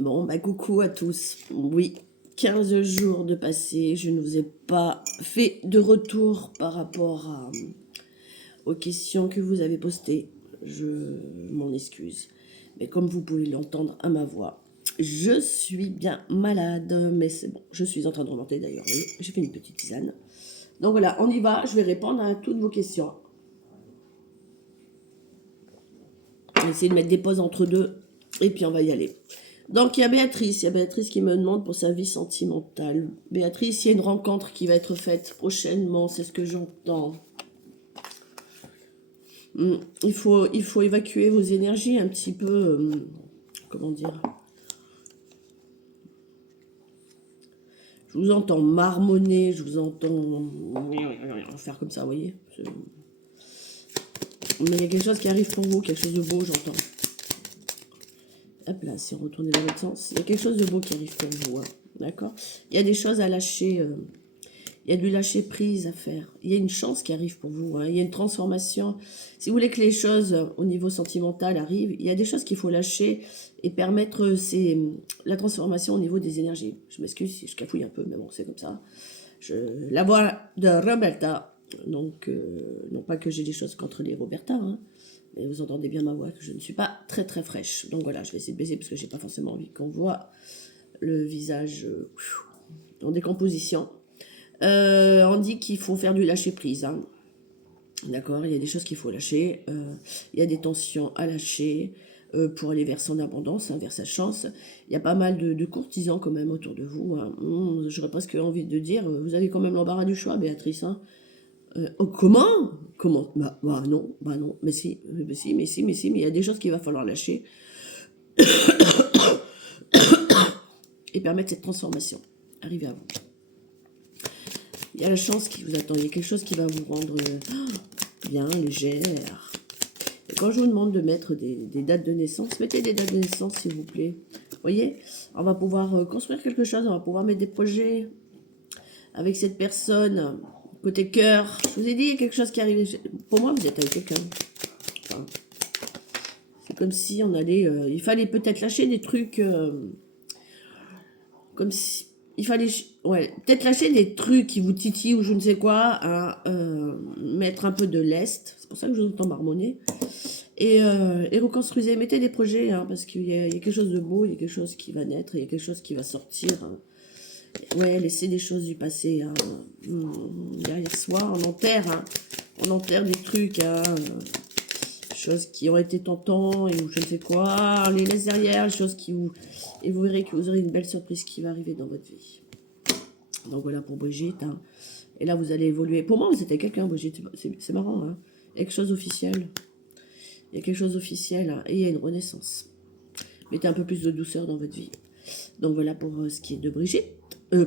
Bon, bah coucou à tous. Oui, 15 jours de passé, je ne vous ai pas fait de retour par rapport aux questions que vous avez postées. Je m'en excuse. Mais comme vous pouvez l'entendre à ma voix, je suis bien malade, mais c'est bon. Je suis en train de remonter d'ailleurs. Oui, j'ai fait une petite tisane. Donc voilà, on y va. Je vais répondre à toutes vos questions. On va essayer de mettre des pauses entre deux et puis on va y aller. Donc il y a Béatrice qui me demande pour sa vie sentimentale. Béatrice, il y a une rencontre qui va être faite prochainement, c'est ce que j'entends. Il faut évacuer vos énergies un petit peu, comment dire. Je vous entends marmonner, je vous entends faire comme ça, vous voyez. Mais il y a quelque chose qui arrive pour vous, quelque chose de beau, j'entends. Hop là, si on retourne dans l'autre sens, il y a quelque chose de beau qui arrive pour vous, hein, d'accord. Il y a des choses à lâcher, il y a du lâcher prise à faire. Il y a une chance qui arrive pour vous, hein. Il y a une transformation. Si vous voulez que les choses au niveau sentimental arrivent, il y a des choses qu'il faut lâcher et permettre la transformation au niveau des énergies. Je m'excuse si je cafouille un peu, mais bon, c'est comme ça. La voix de Roberta, donc non pas que j'ai des choses contre les Roberta, hein, mais vous entendez bien ma voix, que je ne suis pas très très fraîche. Donc voilà, je vais essayer de baisser parce que j'ai pas forcément envie qu'on voit le visage en décomposition. On dit qu'il faut faire du lâcher prise, hein. D'accord, il y a des choses qu'il faut lâcher, il y a des tensions à lâcher pour aller vers son abondance, hein, vers sa chance. Il y a pas mal de courtisans quand même autour de vous, hein. J'aurais presque envie de dire, vous avez quand même l'embarras du choix, Béatrice, hein. Oh, comment non, mais si, mais il y a des choses qu'il va falloir lâcher et permettre cette transformation. Arrivez à vous. Il y a la chance qui vous attend, il y a quelque chose qui va vous rendre bien légère. Et quand je vous demande de mettre des dates de naissance, mettez des dates de naissance s'il vous plaît. Vous voyez, on va pouvoir construire quelque chose, on va pouvoir mettre des projets avec cette personne. Côté cœur, je vous ai dit, il y a quelque chose qui arrive. Pour moi, vous êtes avec quelqu'un. Enfin, c'est comme si on allait... il fallait peut-être lâcher des trucs... comme si... Il fallait... Ouais, peut-être lâcher des trucs qui vous titillent ou je ne sais quoi. Mettre un peu de lest. C'est pour ça que je vous entends marmonner. Et reconstruisez. Mettez des projets, hein, parce qu'il y a quelque chose de beau, il y a quelque chose qui va naître, il y a quelque chose qui va sortir. Hein. Ouais, laissez des choses du passé, hein. Derrière soi, on enterre des trucs, hein, choses qui ont été tentants et ou je ne sais quoi, on les laisse derrière, les choses qui vous... Et vous verrez que vous aurez une belle surprise qui va arriver dans votre vie. Donc voilà pour Brigitte, hein. Et là, vous allez évoluer. Pour moi, vous êtes quelqu'un, Brigitte, c'est marrant, hein. Il y a quelque chose d'officiel. Il y a quelque chose d'officiel, hein, et il y a une renaissance. Mettez un peu plus de douceur dans votre vie. Donc voilà pour ce qui est de Brigitte.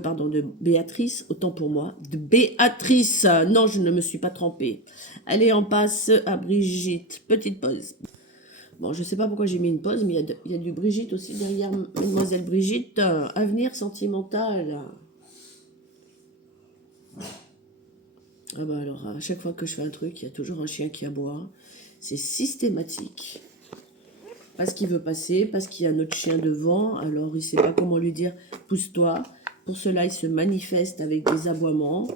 Pardon, de Béatrice, autant pour moi. De Béatrice, non, je ne me suis pas trompée. Allez, on passe à Brigitte. Petite pause. Bon, je ne sais pas pourquoi j'ai mis une pause, mais il y a du Brigitte aussi derrière Mademoiselle Brigitte. Avenir sentimental. Ah bah alors, à chaque fois que je fais un truc, il y a toujours un chien qui aboie. C'est systématique. Parce qu'il veut passer, parce qu'il y a notre chien devant, alors il ne sait pas comment lui dire « pousse-toi ». Pour cela, il se manifeste avec des aboiements.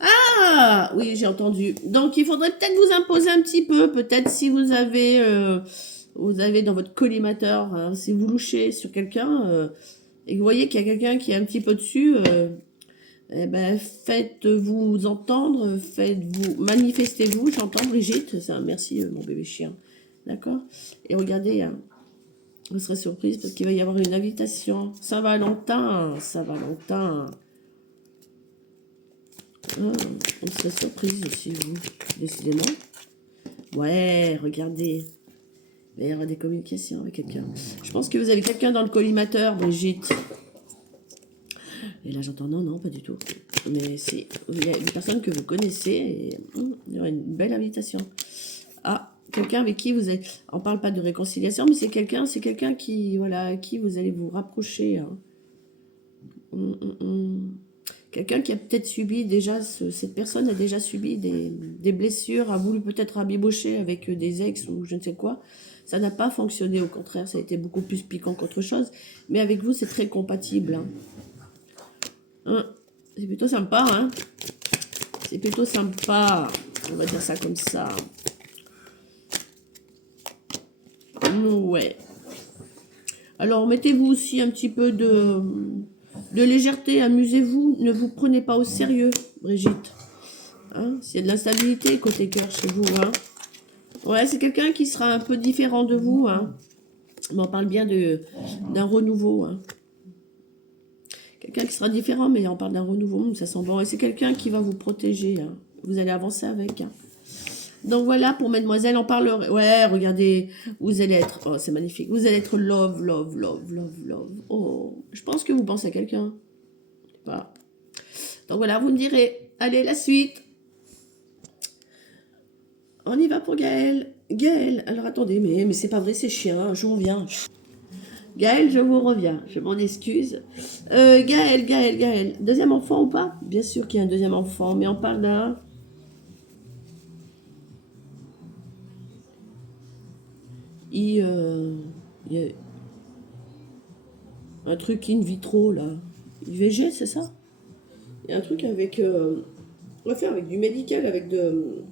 Ah oui, j'ai entendu. Donc, il faudrait peut-être vous imposer un petit peu. Peut-être si vous avez dans votre collimateur, hein, si vous louchez sur quelqu'un et que vous voyez qu'il y a quelqu'un qui est un petit peu dessus, eh ben, faites-vous entendre, manifestez-vous. J'entends Brigitte. Merci, mon bébé chien. D'accord. Et regardez, hein, vous serez surprise parce qu'il va y avoir une invitation. Saint-Valentin, Saint-Valentin. Ah, on serait surprise aussi, vous, décidément. Ouais, regardez. Il va y avoir des communications avec quelqu'un. Je pense que vous avez quelqu'un dans le collimateur, Brigitte. Et là, j'entends non, pas du tout. Mais c'est il y a une personne que vous connaissez et il y aura une belle invitation. Ah, quelqu'un avec qui vous êtes... On parle pas de réconciliation, mais c'est quelqu'un qui, voilà, à qui vous allez vous rapprocher. Hein. Quelqu'un qui a peut-être subi déjà, cette personne a déjà subi des blessures, a voulu peut-être rabibocher avec des ex ou je ne sais quoi. Ça n'a pas fonctionné, au contraire, ça a été beaucoup plus piquant qu'autre chose. Mais avec vous, c'est très compatible. C'est plutôt sympa, hein. C'est plutôt sympa. On va dire ça comme ça. Ouais. Alors, mettez-vous aussi un petit peu de légèreté. Amusez-vous. Ne vous prenez pas au sérieux, Brigitte. Hein, s'il y a de l'instabilité côté cœur chez vous, hein. Ouais, c'est quelqu'un qui sera un peu différent de vous, hein. Mais on parle bien d'un renouveau, hein. Quelqu'un qui sera différent, mais on parle d'un renouveau, ça sent bon. Et c'est quelqu'un qui va vous protéger, hein. Vous allez avancer avec, hein. Donc voilà, pour Mademoiselle, on parle... Ouais, regardez, vous allez être... Oh, c'est magnifique. Vous allez être love, love, love, love, love. Oh, je pense que vous pensez à quelqu'un. Voilà. Donc voilà, vous me direz. Allez, la suite. On y va pour Gaël. Gaël, alors attendez, mais c'est pas vrai, c'est chien, je vous reviens. Gaël, je vous reviens, je m'en excuse. Gaël. Deuxième enfant ou pas? Bien sûr qu'il y a un deuxième enfant, mais on parle d'un... Il y a un truc in vitro, là. IVG, c'est ça? Il y a un truc avec... on va faire avec du médical, avec de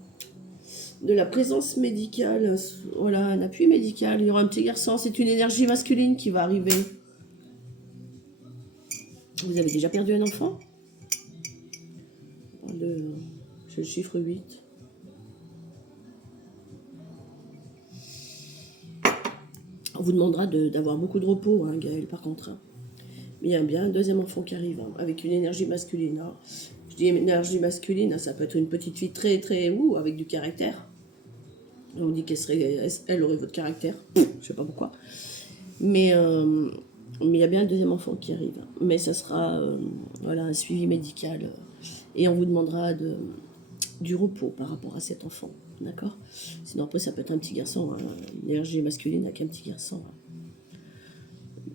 la présence médicale, voilà, un appui médical. Il y aura un petit garçon, c'est une énergie masculine qui va arriver. Vous avez déjà perdu un enfant? C'est le chiffre 8. On vous demandera d'avoir beaucoup de repos, hein, Gaël, par contre. Hein. Mais il y a bien un deuxième enfant qui arrive, hein, avec une énergie masculine. Hein. Je dis énergie masculine, hein, ça peut être une petite fille très, très, avec du caractère. On dit elle aurait votre caractère. Je sais pas pourquoi. Mais il y a bien un deuxième enfant qui arrive. Mais ça sera voilà, un suivi médical. Et on vous demandera du repos par rapport à cet enfant. D'accord? Sinon, après, ça peut être un petit garçon. Hein, une énergie masculine avec un petit garçon. Hein.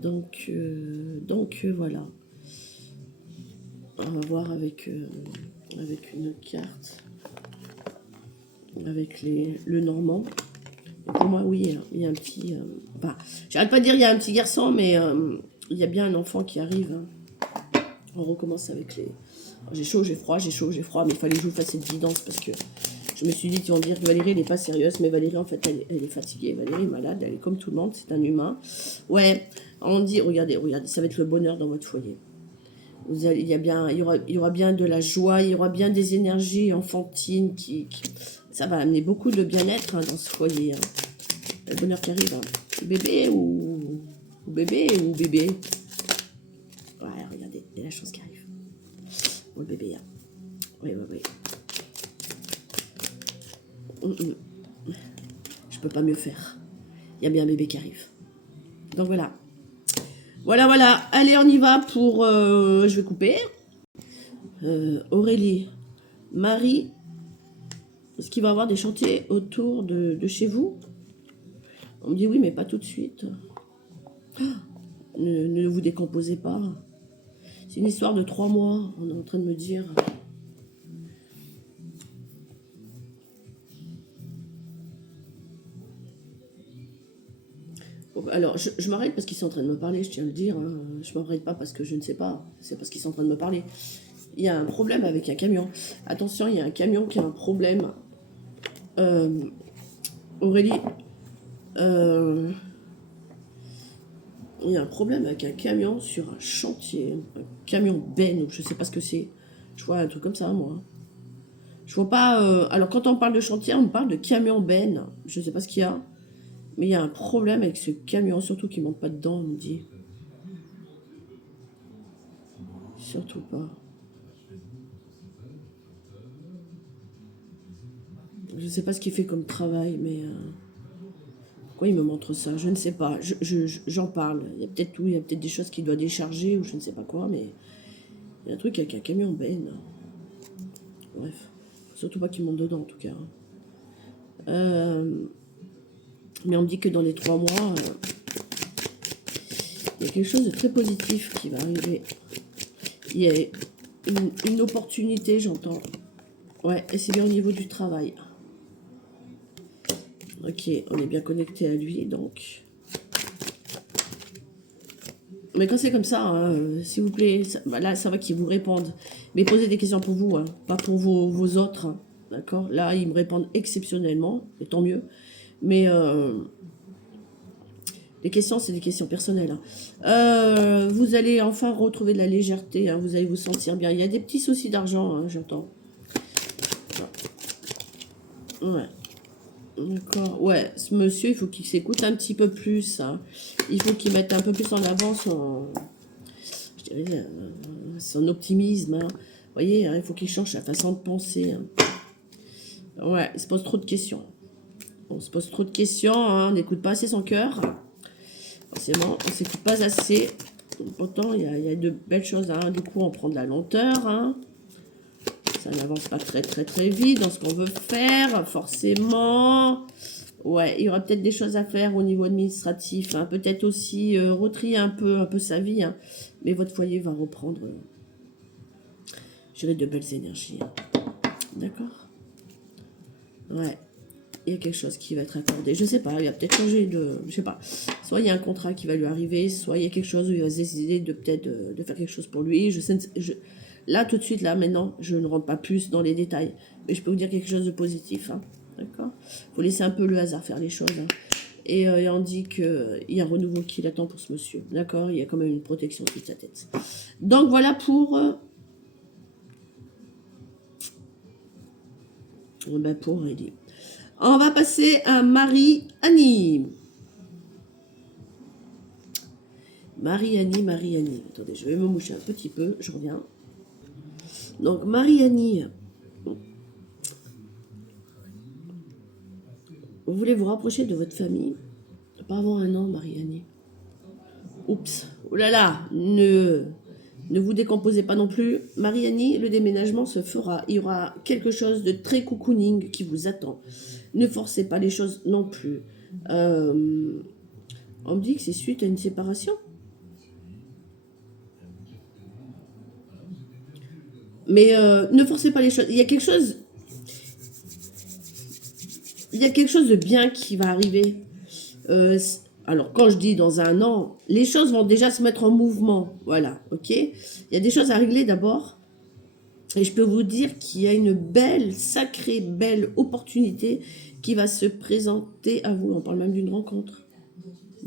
Donc voilà. On va voir avec une carte. Avec le normand. Pour moi, oui, il y a un petit... j'arrête pas de dire il y a un petit garçon, mais il y a bien un enfant qui arrive. Hein. On recommence avec les... J'ai chaud, j'ai froid, mais il fallait que je vous fasse cette guidance parce que je me suis dit, ils vont dire que Valérie, elle n'est pas sérieuse, mais Valérie, en fait, elle est fatiguée. Valérie est malade, elle est comme tout le monde, c'est un humain. Ouais, on dit, regardez, ça va être le bonheur dans votre foyer. Il y aura bien de la joie, il y aura bien des énergies enfantines ça va amener beaucoup de bien-être, hein, dans ce foyer. Hein. Le bonheur qui arrive. Hein. Bébé ou bébé. Ouais, regardez, il y a la chance qui arrive. Oh, le bébé. Hein. Oui. Je peux pas mieux faire. Il y a bien un bébé qui arrive. Donc voilà. Voilà. Allez, on y va pour... je vais couper. Aurélie. Marie. Est-ce qu'il va y avoir des chantiers autour de chez vous? On me dit oui, mais pas tout de suite. Ne vous décomposez pas. C'est une histoire de 3 mois, on est en train de me dire. Bon, alors, je m'arrête parce qu'ils sont en train de me parler, je tiens à le dire. Hein. Je ne m'arrête pas parce que je ne sais pas. C'est parce qu'ils sont en train de me parler. Il y a un problème avec un camion. Attention, il y a un camion qui a un problème. Aurélie, il y a un problème avec un camion sur un chantier, un camion benne, ou je sais pas ce que c'est. Je vois un truc comme ça, moi. Je vois pas... alors, quand on parle de chantier, on parle de camion benne. Je sais pas ce qu'il y a. Mais il y a un problème avec ce camion, surtout qu'il ne monte pas dedans, on me dit. Surtout pas. Je sais pas ce qu'il fait comme travail, mais... pourquoi il me montre ça? Je ne sais pas. J'en parle. Il y a peut-être tout. Il y a peut-être des choses qu'il doit décharger ou je ne sais pas quoi, mais... il y a un truc avec un camion benne. Bref. Surtout pas qu'il monte dedans, en tout cas. Mais on me dit que dans les 3 mois, il y a quelque chose de très positif qui va arriver. Il y a une opportunité, j'entends. Ouais, et c'est bien au niveau du travail. Ok, on est bien connecté à lui, donc. Mais quand c'est comme ça, hein, s'il vous plaît, là, ça va qu'ils vous répondent. Mais posez des questions pour vous, hein, pas pour vos autres. Hein, d'accord? Là, ils me répondent exceptionnellement, et tant mieux. Mais les questions, c'est des questions personnelles. Hein. Vous allez enfin retrouver de la légèreté, hein, vous allez vous sentir bien. Il y a des petits soucis d'argent, hein, j'entends. Ouais. D'accord. Ouais, ce monsieur, il faut qu'il s'écoute un petit peu plus. Hein. Il faut qu'il mette un peu plus en avant je dirais, son optimisme. Hein. Vous voyez, hein, il faut qu'il change sa façon de penser. Hein. Ouais, il se pose trop de questions. On se pose trop de questions, hein, on n'écoute pas assez son cœur. Forcément, on ne s'écoute pas assez. Pourtant, il y a de belles choses. Hein. Du coup, on prend de la lenteur. Hein. Ça n'avance pas très vite dans ce qu'on veut faire, forcément. Ouais, il y aura peut-être des choses à faire au niveau administratif. Hein. Peut-être aussi retrier un peu sa vie. Hein. Mais votre foyer va reprendre, je dirais, de belles énergies. Hein. D'accord? Ouais. Il y a quelque chose qui va être accordé. Je sais pas, il va peut-être changer de... Je sais pas. Soit il y a un contrat qui va lui arriver, soit il y a quelque chose où il va décider de peut-être de faire quelque chose pour lui. Là, tout de suite, là, maintenant, je ne rentre pas plus dans les détails. Mais je peux vous dire quelque chose de positif. Hein. D'accord? Il faut laisser un peu le hasard faire les choses. Hein. Et on dit qu'il y a un renouveau qui l'attend pour ce monsieur. D'accord? Il y a quand même une protection toute sa tête. Donc voilà pour Ellie. On va passer à Marie-Annie. Marie-Annie. Attendez, je vais me moucher un petit peu, je reviens. Donc, Marie-Annie, vous voulez vous rapprocher de votre famille. Pas avant un an, Marie-Annie. Oups, oh là là, ne vous décomposez pas non plus. Marie-Annie, le déménagement se fera. Il y aura quelque chose de très cocooning qui vous attend. Ne forcez pas les choses non plus. On me dit que c'est suite à une séparation. Mais ne forcez pas les choses. Il y a quelque chose de bien qui va arriver. Alors, quand je dis dans un an, les choses vont déjà se mettre en mouvement. Voilà, ok? Il y a des choses à régler d'abord. Et je peux vous dire qu'il y a une belle, sacrée, belle opportunité qui va se présenter à vous. On parle même d'une rencontre.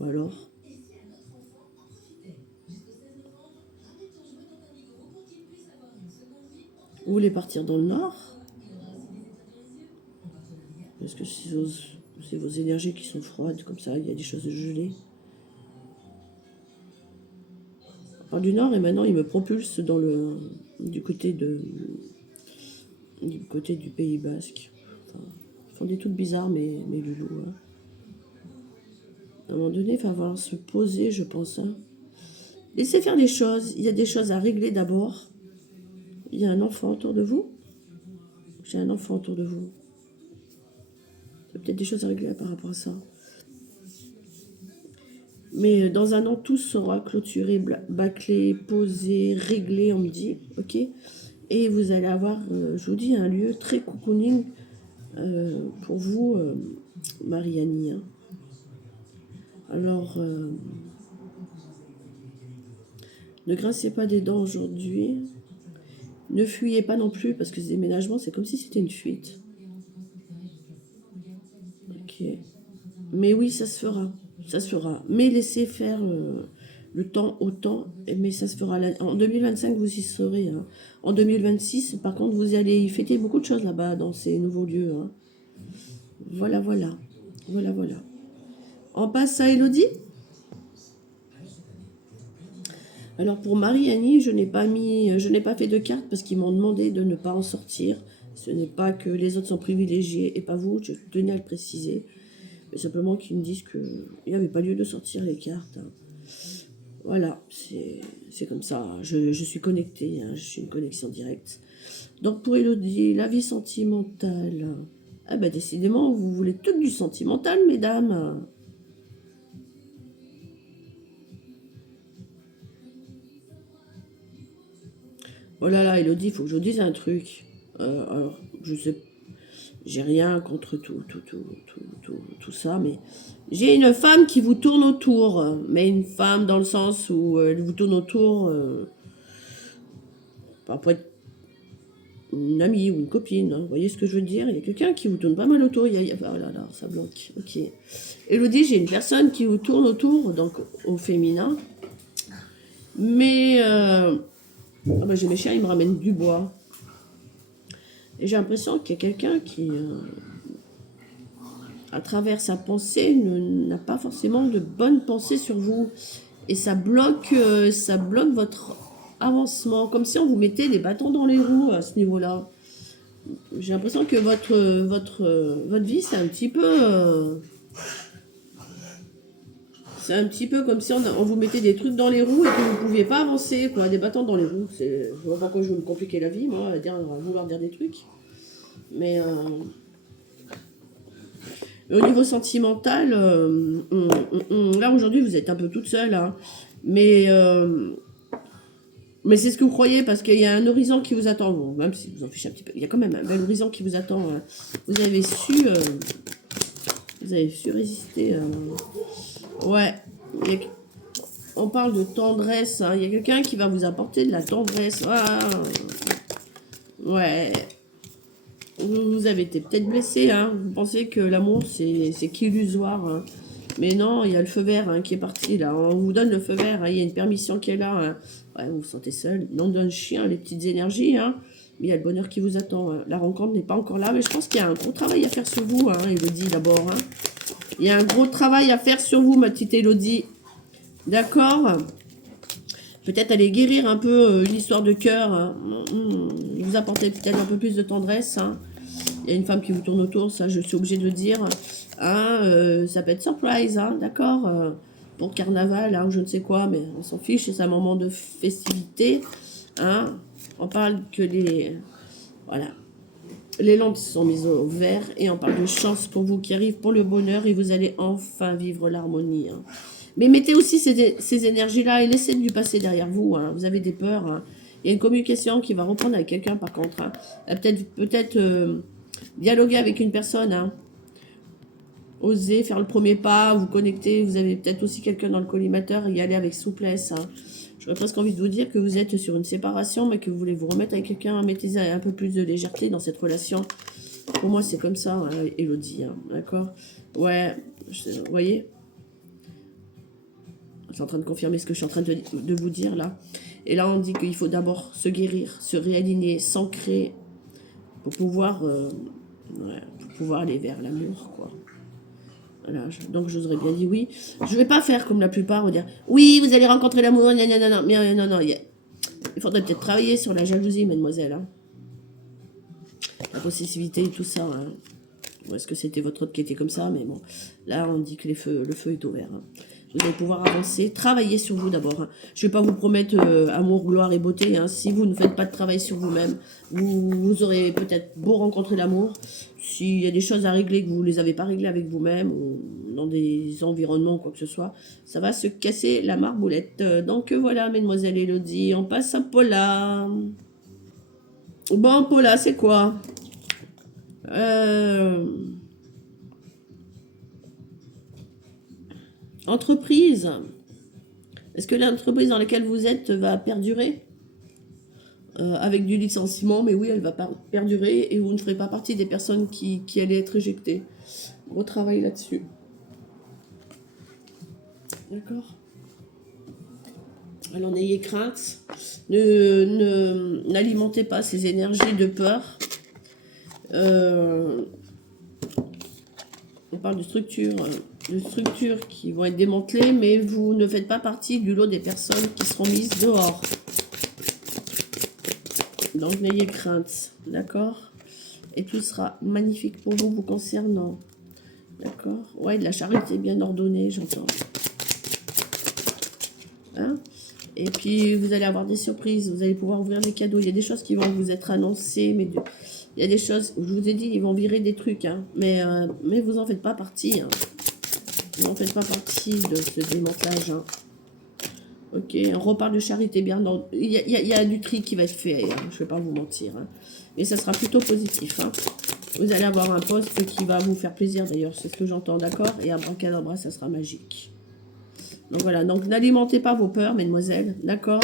Alors, vous voulez partir dans le nord? Est-ce que c'est vos énergies qui sont froides comme ça? Il y a des choses gelées. On parle du nord et maintenant il me propulse du côté du Pays Basque. Enfin, ils font des trucs bizarres, mes loulous. Hein. À un moment donné, il va falloir se poser, je pense. Hein. Laissez faire les choses. Il y a des choses à régler d'abord. Il y a un enfant autour de vous. J'ai un enfant autour de vous. Il y a peut-être des choses à régler par rapport à ça. Mais dans un an, tout sera clôturé, bâclé, posé, réglé, on me dit. Ok? Et vous allez avoir, je vous dis, un lieu très cocooning pour vous, Mariani. Hein. Alors, ne grincez pas des dents aujourd'hui. Ne fuyez pas non plus, parce que ce déménagement, c'est comme si c'était une fuite. Ok. Mais oui, ça se fera. Ça se fera. Mais laissez faire le temps au temps. Mais ça se fera. En 2025, vous y serez. Hein. En 2026, par contre, vous allez y fêter beaucoup de choses là-bas, dans ces nouveaux lieux. Hein. Voilà. On passe à Elodie. Alors pour Marie-Annie, je n'ai pas fait de carte parce qu'ils m'ont demandé de ne pas en sortir. Ce n'est pas que les autres sont privilégiés et pas vous, je tenais à le préciser. Mais simplement qu'ils me disent qu'il n'y avait pas lieu de sortir les cartes. Hein. Voilà, c'est comme ça. Je suis connectée, hein, je suis une connexion directe. Donc pour Elodie, la vie sentimentale. Ah ben décidément, vous voulez tout du sentimental, mesdames. Oh là là, Elodie, il faut que je vous dise un truc. Alors, je sais. J'ai rien contre tout ça, mais j'ai une femme qui vous tourne autour. Mais une femme dans le sens où elle vous tourne autour, peut être une amie ou une copine, hein. Vous voyez ce que je veux dire? Il y a quelqu'un qui vous tourne pas mal autour. Oh là là, ça bloque. Ok. Elodie, j'ai une personne qui vous tourne autour, donc au féminin. Mais j'ai mes chiens, ils me ramènent du bois. Et j'ai l'impression qu'il y a quelqu'un qui, à travers sa pensée, n'a pas forcément de bonnes pensées sur vous. Et ça bloque votre avancement, comme si on vous mettait des bâtons dans les roues à ce niveau-là. J'ai l'impression que votre vie, c'est un petit peu... c'est un petit peu comme si on vous mettait des trucs dans les roues et que vous ne pouviez pas avancer, quoi, des bâtons dans les roues. Je vois pas pourquoi je veux me compliquer la vie, moi, à vouloir dire des trucs. Mais au niveau sentimental, là aujourd'hui vous êtes un peu toute seule, hein, mais c'est ce que vous croyez parce qu'il y a un horizon qui vous attend, bon, même si vous en fichez un petit peu. Il y a quand même un bel horizon qui vous attend. Hein. Vous avez su résister. Ouais. On parle de tendresse. Hein. Il y a quelqu'un qui va vous apporter de la tendresse. Ah. Ouais. Vous avez été peut-être blessé, hein. Vous pensez que l'amour, c'est qu'illusoire. Hein. Mais non, il y a le feu vert hein, qui est parti, là. On vous donne le feu vert, hein. Il y a une permission qui est là. Hein. Ouais, vous vous sentez seul. Nom d'un chien, les petites énergies. Hein. Mais il y a le bonheur qui vous attend. Hein. La rencontre n'est pas encore là, mais je pense qu'il y a un gros travail à faire sur vous, hein, Elodie, d'abord. Hein. Il y a un gros travail à faire sur vous, ma petite Elodie. D'accord ? Peut-être aller guérir un peu une histoire de cœur. Hein. Vous apporter peut-être un peu plus de tendresse. Hein. Il y a une femme qui vous tourne autour, ça je suis obligée de le dire. Hein, ça peut être surprise, hein, d'accord pour carnaval, hein, ou je ne sais quoi, mais on s'en fiche, c'est un moment de festivité. Hein. On parle que voilà, les lampes sont mises au vert et on parle de chance pour vous qui arrive pour le bonheur et vous allez enfin vivre l'harmonie. Hein. Mais mettez aussi ces énergies-là et laissez du passer derrière vous. Hein. Vous avez des peurs. Hein. Il y a une communication qui va reprendre avec quelqu'un par contre. Hein. Peut-être dialoguer avec une personne. Hein. Osez faire le premier pas, vous connecter. Vous avez peut-être aussi quelqu'un dans le collimateur et y aller avec souplesse. Hein. J'aurais presque envie de vous dire que vous êtes sur une séparation, mais que vous voulez vous remettre avec quelqu'un. Mettez un peu plus de légèreté dans cette relation. Pour moi, c'est comme ça, hein, Elodie. Hein, d'accord? Ouais, vous voyez? Je suis en train de confirmer ce que je suis en train de vous dire là. Et là, on dit qu'il faut d'abord se guérir, se réaligner, s'ancrer pour pouvoir aller vers l'amour, quoi. Voilà, donc j'oserais bien dire oui. Je vais pas faire comme la plupart, dire oui, vous allez rencontrer l'amour, non. Il faudrait peut-être travailler sur la jalousie, mademoiselle. Hein. La possessivité et tout ça. Hein. Ou est-ce que c'était votre autre qui était comme ça? Mais bon, là, on dit que le feu est ouvert. Hein. Vous allez pouvoir avancer, travailler sur vous d'abord. Hein. Je ne vais pas vous promettre amour, gloire et beauté. Hein. Si vous ne faites pas de travail sur vous-même, vous aurez peut-être beau rencontrer l'amour. S'il y a des choses à régler que vous ne les avez pas réglées avec vous-même ou dans des environnements ou quoi que ce soit, ça va se casser la marboulette. Donc voilà, mesdemoiselles Elodie, on passe à Paula. Bon, Paula, c'est quoi Entreprise. Est-ce que l'entreprise dans laquelle vous êtes va perdurer avec du licenciement? Mais oui, elle va perdurer et vous ne ferez pas partie des personnes qui allaient être éjectées. Gros travail là-dessus. D'accord. Alors n'ayez crainte. N'alimentez pas ces énergies de peur. On parle de structures qui vont être démantelées, mais vous ne faites pas partie du lot des personnes qui seront mises dehors. Donc n'ayez crainte, d'accord? Et tout sera magnifique pour vous concernant. D'accord? Ouais, de la charité bien ordonnée, j'entends. Hein? Et puis vous allez avoir des surprises, vous allez pouvoir ouvrir des cadeaux. Il y a des choses qui vont vous être annoncées, mais il y a des choses, je vous ai dit, ils vont virer des trucs, hein, mais vous en faites pas partie. Hein. Vous n'en faites pas partie de ce démantelage. Hein. Ok, on reparle de charité bien. Il y a du tri qui va être fait, hein, je ne vais pas vous mentir. Hein. Mais ça sera plutôt positif. Hein. Vous allez avoir un poste qui va vous faire plaisir d'ailleurs, c'est ce que j'entends, d'accord? Et abracadabra, ça sera magique. Donc voilà, donc n'alimentez pas vos peurs, mesdemoiselles, d'accord?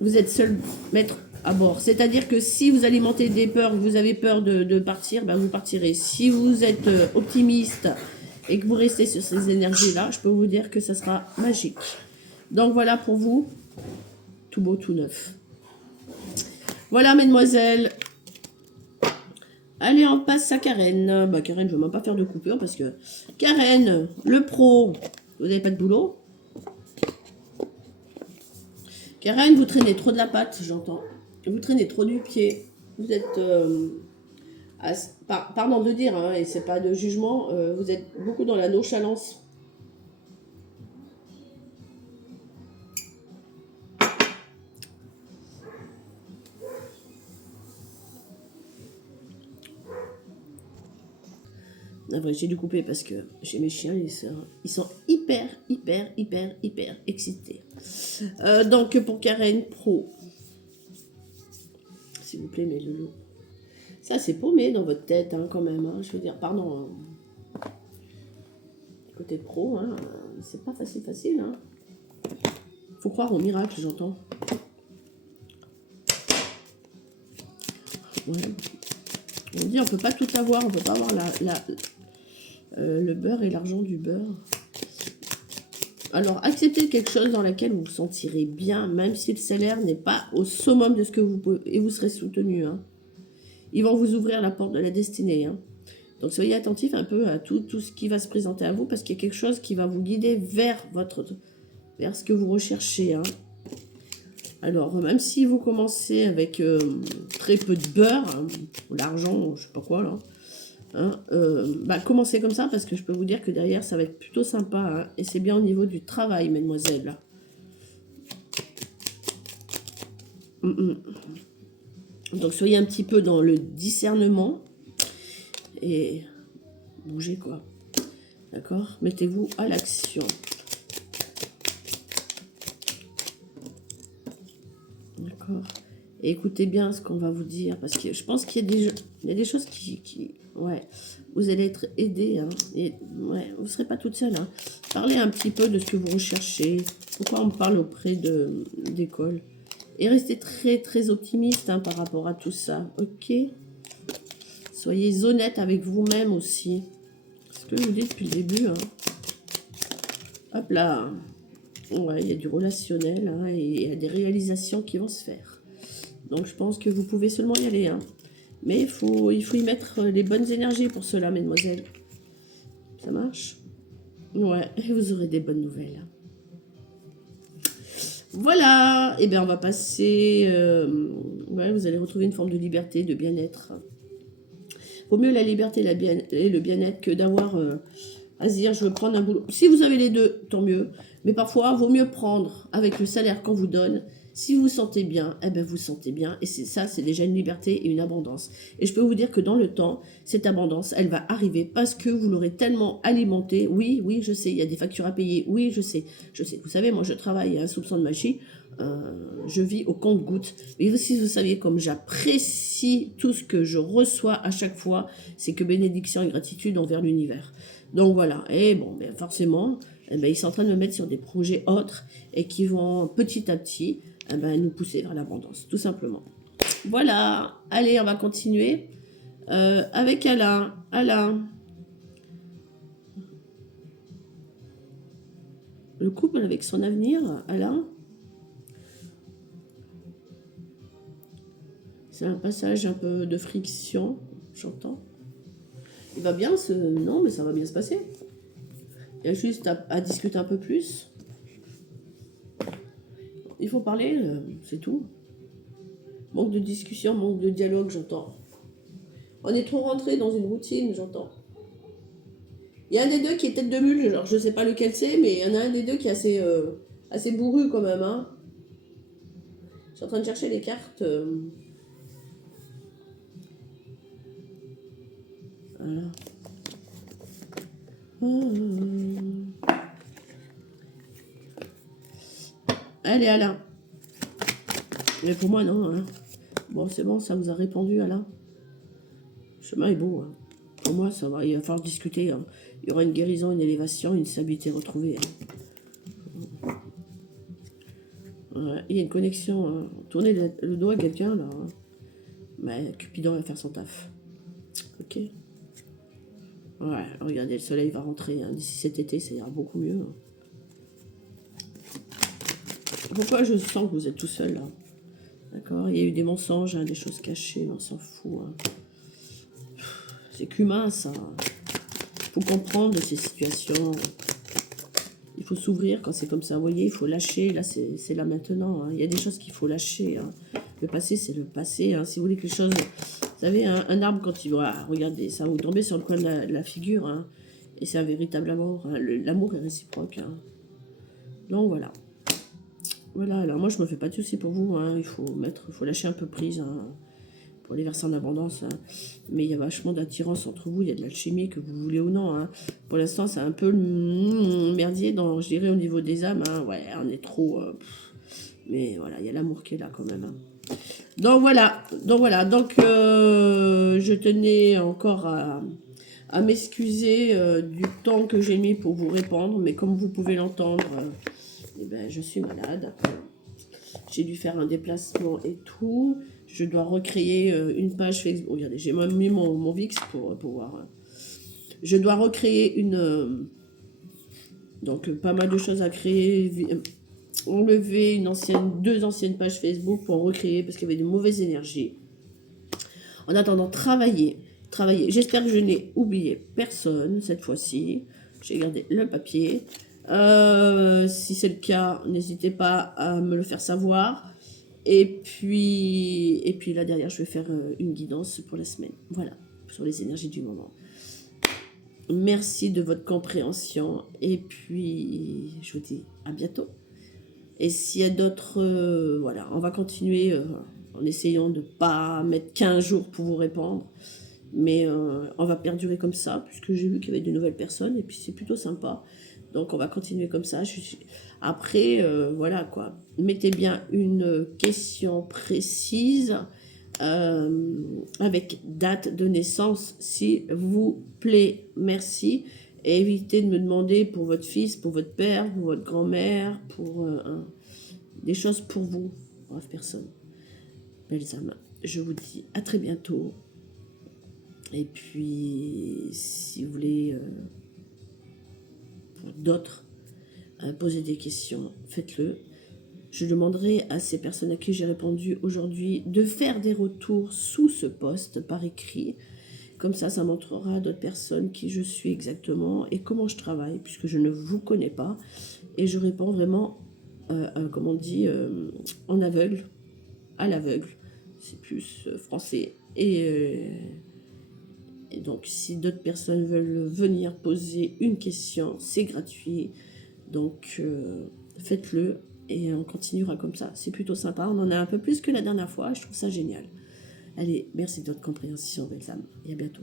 Vous êtes seul maître à bord. C'est-à-dire que si vous alimentez des peurs, vous avez peur de partir, ben vous partirez. Si vous êtes optimiste et que vous restez sur ces énergies-là, je peux vous dire que ça sera magique. Donc voilà pour vous, tout beau, tout neuf. Voilà, mesdemoiselles. Allez, on passe à Karen. Bah, Karen, je ne vais même pas faire de coupure parce que... Karen, le pro, vous n'avez pas de boulot? Karen, vous traînez trop de la patte, j'entends. Vous traînez trop du pied. Vous êtes... pardon de dire, hein, et c'est pas de jugement, vous êtes beaucoup dans la nonchalance. Ah, vrai, j'ai dû couper parce que chez mes chiens, ils sont hyper excités. Donc pour Karen Pro, s'il vous plaît, mes loulous. Ça, c'est paumé dans votre tête, hein, quand même. Hein, je veux dire, pardon. Côté pro, hein, c'est pas facile. Hein. Faut croire au miracle, j'entends. Ouais. On dit on peut pas tout avoir, on peut pas avoir le beurre et l'argent du beurre. Alors, acceptez quelque chose dans laquelle vous vous sentirez bien, même si le salaire n'est pas au summum de ce que vous pouvez, et vous serez soutenu. Hein. Ils vont vous ouvrir la porte de la destinée. Hein. Donc, soyez attentifs un peu à tout ce qui va se présenter à vous, parce qu'il y a quelque chose qui va vous guider vers ce que vous recherchez. Hein. Alors, même si vous commencez avec très peu de beurre, hein, l'argent, je sais pas quoi, là, hein, commencez comme ça, parce que je peux vous dire que derrière, ça va être plutôt sympa, hein, et c'est bien au niveau du travail, mesdemoiselles. Donc, soyez un petit peu dans le discernement, et bougez, quoi. D'accord? Mettez-vous à l'action. D'accord. Et écoutez bien ce qu'on va vous dire, parce que je pense qu'il y a des choses ouais, vous allez être aidés, hein, et ouais, vous ne serez pas toute seule. Hein. Parlez un petit peu de ce que vous recherchez, pourquoi on parle auprès d'école. Et restez très optimiste, hein, par rapport à tout ça, ok? Soyez honnête avec vous-même aussi. C'est ce que je vous dis depuis le début. Hein. Hop là. Ouais, il y a du relationnel, hein, et il y a des réalisations qui vont se faire. Donc je pense que vous pouvez seulement y aller. Hein. Mais il faut y mettre les bonnes énergies pour cela, mesdemoiselles. Ça marche? Ouais, et vous aurez des bonnes nouvelles. Voilà. Et bien on va passer... ouais, vous allez retrouver une forme de liberté, de bien-être. Vaut mieux la liberté et le bien-être que d'avoir... à se dire, je veux prendre un boulot. Si vous avez les deux, tant mieux. Mais parfois, il vaut mieux prendre avec le salaire qu'on vous donne. Si vous vous sentez bien, eh ben vous vous sentez bien. Et c'est déjà une liberté et une abondance. Et je peux vous dire que dans le temps, cette abondance, elle va arriver parce que vous l'aurez tellement alimenté. Oui, je sais, il y a des factures à payer. Oui, je sais. Vous savez, moi, je travaille à un soupçon de magie. Je vis au compte-gouttes. Mais si vous saviez comme j'apprécie tout ce que je reçois à chaque fois, c'est que bénédiction et gratitude envers l'univers. Donc voilà, et bon, ben forcément, ils sont en train de me mettre sur des projets autres et qui vont petit à petit nous pousser vers l'abondance, tout simplement. Voilà, allez, on va continuer avec Alain. Alain, le couple avec son avenir, Alain, c'est un passage un peu de friction, j'entends. Il va bien, non, mais ça va bien se passer. Il y a juste à discuter un peu plus. Il faut parler, c'est tout. Manque de discussion, manque de dialogue, j'entends. On est trop rentré dans une routine, j'entends. Il y a un des deux qui est tête de mule, genre je sais pas lequel c'est, mais il y en a un des deux qui est assez bourru quand même. Hein. Je suis en train de chercher les cartes. Voilà. Allez, Alain. Mais pour moi, non. Hein. Bon, c'est bon, ça vous a répondu, Alain. chemin est beau. Hein. Pour moi, ça va. Il va falloir discuter. Hein. Il y aura une guérison, une élévation, une stabilité retrouvée. Hein. Ouais, il y a une connexion. Hein. Tournez le doigt à quelqu'un, là. Hein. Mais Cupidon va faire son taf. Ok. Ouais, regardez, le soleil va rentrer. Hein. D'ici cet été, ça ira beaucoup mieux. Hein. Pourquoi je sens que vous êtes tout seul, là? D'accord. Il y a eu des mensonges, hein, des choses cachées, mais on s'en fout. Hein. C'est qu'humain, ça. Il faut comprendre ces situations. Il faut s'ouvrir quand c'est comme ça. Vous voyez, il faut lâcher. Là, c'est là maintenant. Hein. Il y a des choses qu'il faut lâcher. Hein. Le passé, c'est le passé. Hein. Si vous voulez que les choses... Vous savez, un arbre, quand il va... Regardez, ça va vous tomber sur le coin de la figure. Hein. Et c'est un véritable amour. Hein. L'amour est réciproque. Hein. Donc, voilà. Voilà, alors moi je me fais pas de soucis pour vous, hein. Il faut lâcher un peu prise hein, pour les versants d'abondance. Hein. Mais il y a vachement d'attirance entre vous, il y a de l'alchimie que vous voulez ou non. Hein. Pour l'instant c'est un peu le merdier, je dirais au niveau des âmes. Hein. Ouais, on est trop... mais voilà, il y a l'amour qui est là quand même. Hein. Donc voilà, je tenais encore à m'excuser du temps que j'ai mis pour vous répondre, mais comme vous pouvez l'entendre... eh ben, je suis malade. J'ai dû faire un déplacement et tout. Je dois recréer une page Facebook. Regardez, j'ai même mis mon VIX pour pouvoir... Je dois recréer une... donc, pas mal de choses à créer. Enlever deux anciennes pages Facebook pour en recréer parce qu'il y avait de mauvaises énergies. En attendant, travailler. J'espère que je n'ai oublié personne cette fois-ci. J'ai gardé le papier. Si c'est le cas, n'hésitez pas à me le faire savoir. Et puis là derrière, je vais faire une guidance pour la semaine. Voilà, sur les énergies du moment. Merci de votre compréhension. Et puis, je vous dis à bientôt. Et s'il y a d'autres... voilà, on va continuer en essayant de ne pas mettre 15 jours pour vous répondre. Mais on va perdurer comme ça, puisque j'ai vu qu'il y avait de nouvelles personnes. Et puis, c'est plutôt sympa. Donc, on va continuer comme ça. Après, voilà quoi. Mettez bien une question précise avec date de naissance, s'il vous plaît. Merci. Et évitez de me demander pour votre fils, pour votre père, pour votre grand-mère, pour des choses pour vous. Bref, personne. Belles âmes. Je vous dis à très bientôt. Et puis, si vous voulez... d'autres poser des questions, faites-le. Je demanderai à ces personnes à qui j'ai répondu aujourd'hui de faire des retours sous ce post par écrit. Comme ça montrera à d'autres personnes qui je suis exactement et comment je travaille, puisque je ne vous connais pas. Et je réponds vraiment, comme on dit, en aveugle, à l'aveugle. C'est plus français. Et donc, si d'autres personnes veulent venir poser une question, c'est gratuit. Donc, faites-le et on continuera comme ça. C'est plutôt sympa. On en a un peu plus que la dernière fois. Je trouve ça génial. Allez, merci de votre compréhension, belles âmes. Et à bientôt.